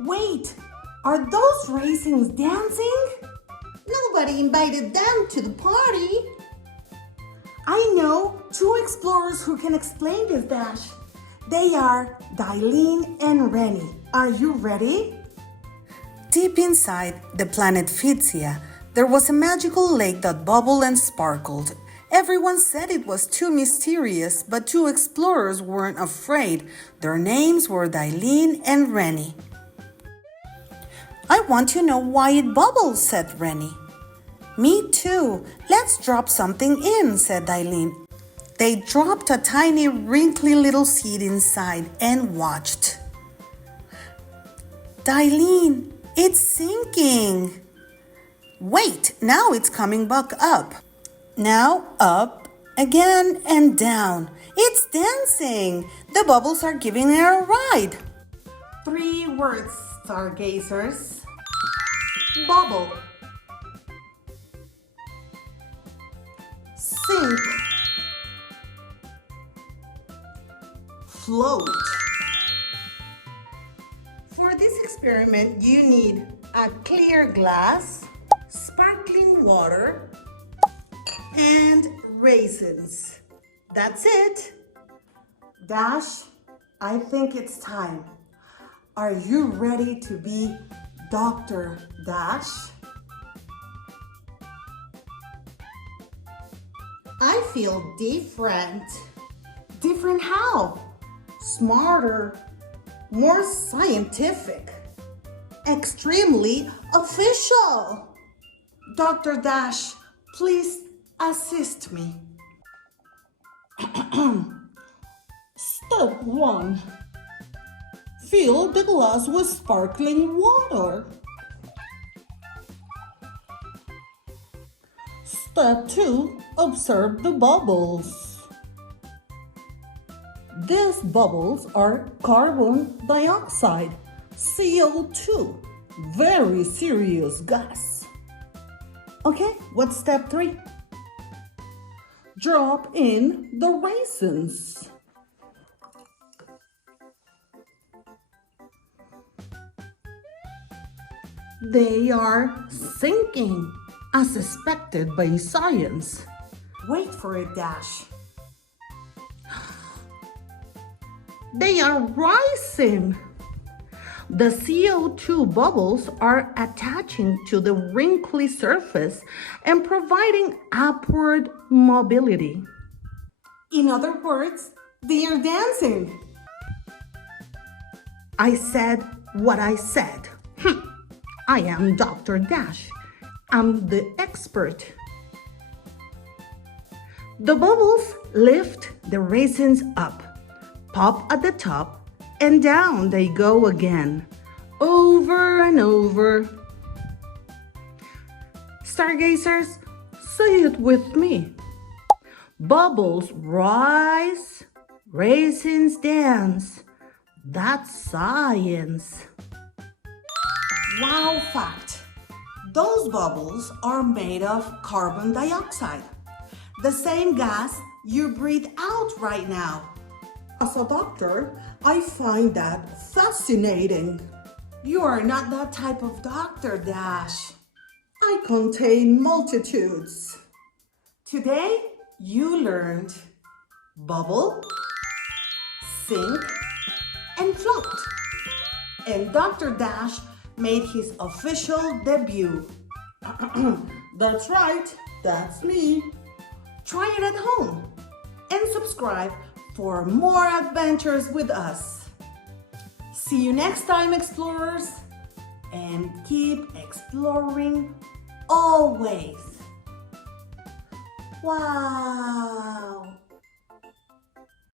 Wait, are those raisins dancing? Nobody invited them to the party. I know two explorers who can explain this, Dash. They are Daelyn and Reni. Are you ready? Deep inside the planet Fizzia, there was a magical lake that bubbled and sparkled. Everyone said it was too mysterious, but two explorers weren't afraid. Their names were Daelyn and Reni. I want to know why it bubbles, said Reni. Me too. Let's drop something in, said Daelyn. They dropped a tiny, wrinkly little seed inside and watched. Daelyn, it's sinking. Wait, now it's coming back up. Now up, again, and down. It's dancing. The bubbles are giving it a ride. 3 words, stargazers. Bubble. Sink. Float. For this experiment, you need a clear glass, sparkling water, and raisins. That's it. Dash, I think it's time. Are you ready to be Dr. Dash? I feel different. Different how? Smarter, more scientific, extremely official. Dr. Dash, please assist me. Step 1. Fill the glass with sparkling water. Step 2. Observe the bubbles. These bubbles are carbon dioxide, CO2, very serious gas. Okay, what's step 3? Drop in the raisins. They are sinking, as expected by science. Wait for it, Dash. They are rising. The CO2 bubbles are attaching to the wrinkly surface and providing upward mobility. In other words, they are dancing. I said what I said. I am Dr. Dash. I'm the expert. The bubbles lift the raisins up, pop at the top, and down they go again, over and over. Stargazers, say it with me. Bubbles rise, raisins dance. That's science. Wow fact. Those bubbles are made of carbon dioxide, the same gas you breathe out right now. As a doctor, I find that fascinating. You are not that type of doctor, Dash. I contain multitudes. Today, you learned bubble, sink, and float. And Dr. Dash made his official debut. That's right, that's me. Try it at home and subscribe for more adventures with us. See you next time, explorers, and keep exploring always. Wow!